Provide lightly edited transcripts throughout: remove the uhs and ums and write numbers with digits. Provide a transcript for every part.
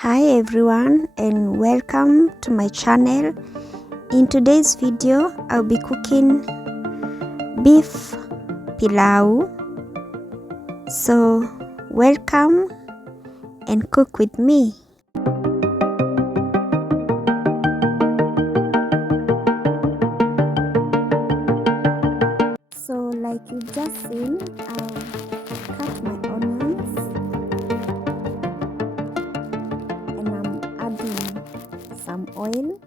Hi everyone and welcome to my channel. In today's video I'll be cooking beef pilau. So welcome and cook with me. So like you've just seen, I'll cut my onions and I'm adding some oil.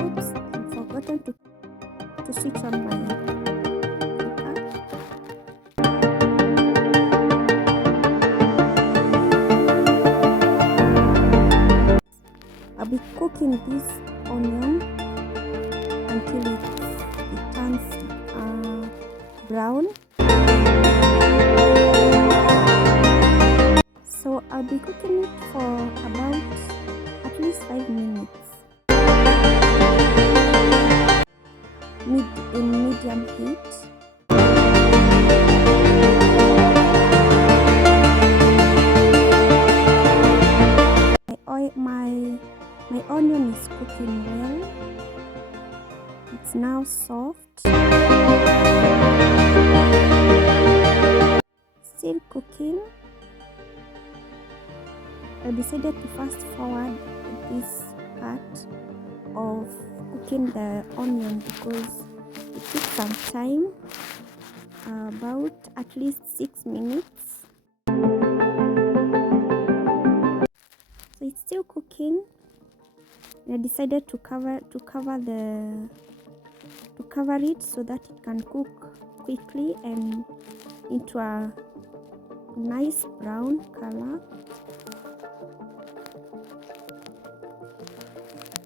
Oops, I forgotten to switch on my cooker. I'll be cooking this onion until it turns brown. So I'll be cooking it for about at least 5 minutes in medium heat. My onion is cooking well. It's now soft. Still cooking. I decided to fast forward this part of cooking the onion because it took some time, about at least 6 minutes. So it's still cooking. I decided to cover it so that it can cook quickly and into a nice brown color.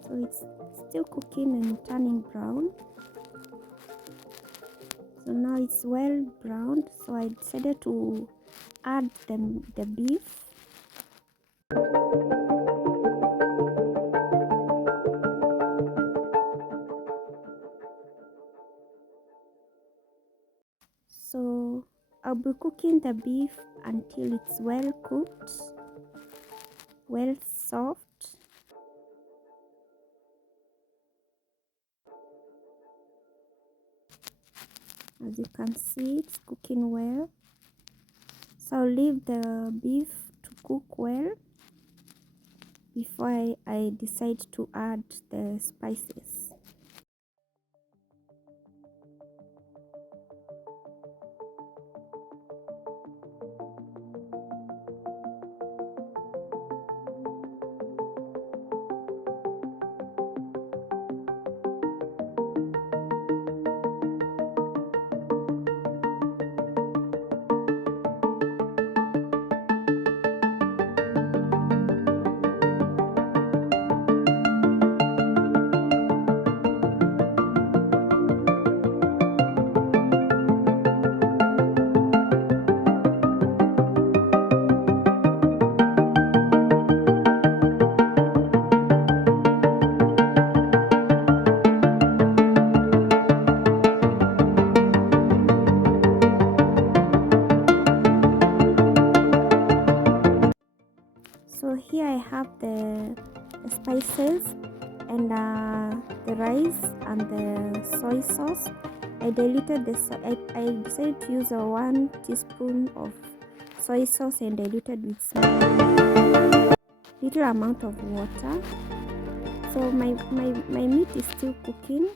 So it's still cooking and turning brown. So now it's well browned, so I decided to add the beef. So I'll be cooking the beef until it's well cooked, well soft. As you can see, it's cooking well. So I'll leave the beef to cook well before I decide to add the spices. So here I have the spices and the rice and the soy sauce. I diluted this. I decided to use 1 teaspoon of soy sauce and diluted with some little amount of water. So my meat is still cooking.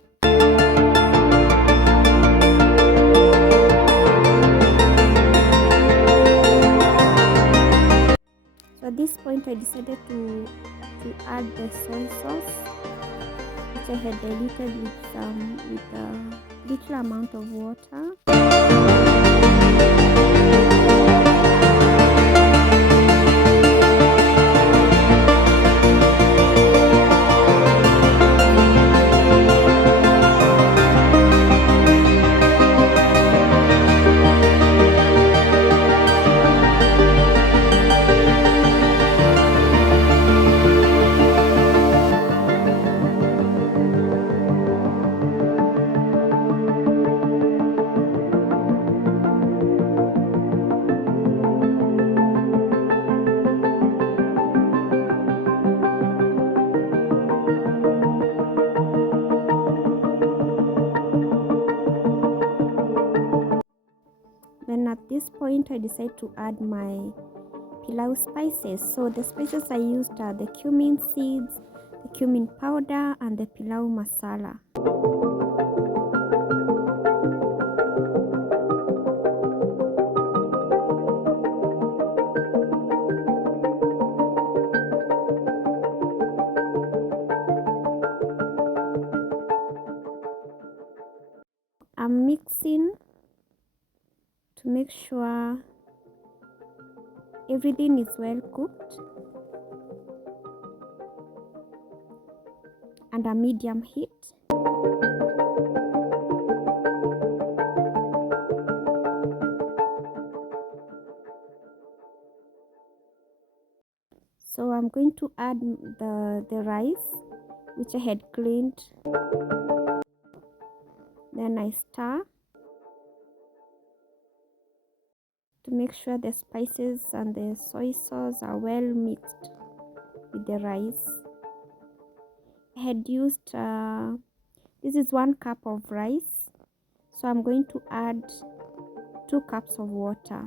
At this point I decided to add the soy sauce, which I had diluted with a little amount of water. this point I decided to add my pilau spices. So the spices I used are the cumin seeds, the cumin powder, and the pilau masala. I'm mixing to make sure everything is well cooked and a medium heat. So I'm going to add the rice which I had cleaned. Then I stir to make sure the spices and the soy sauce are well mixed with the rice. I had used this is 1 cup of rice, so I'm going to add 2 cups of water.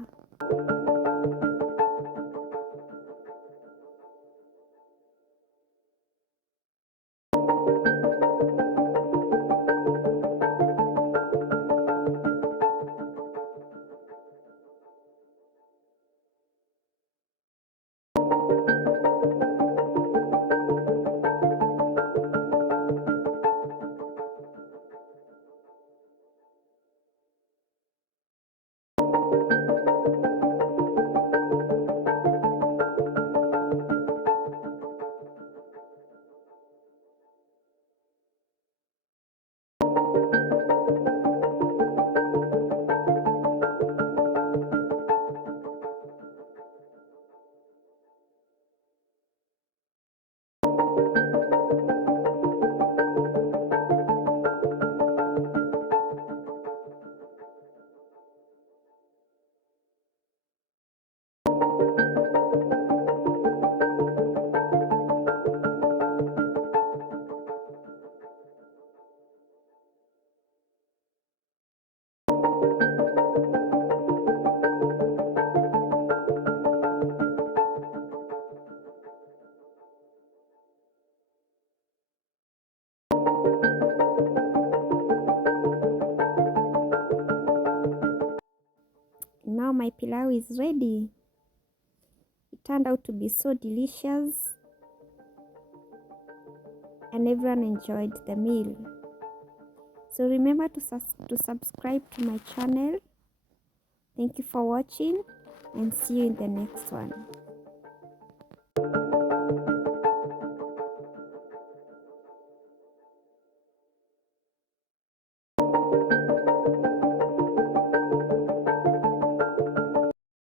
Now my pilau is ready. It turned out to be so delicious and everyone enjoyed the meal. So remember to subscribe to my channel. Thank you for watching and see you in the next one.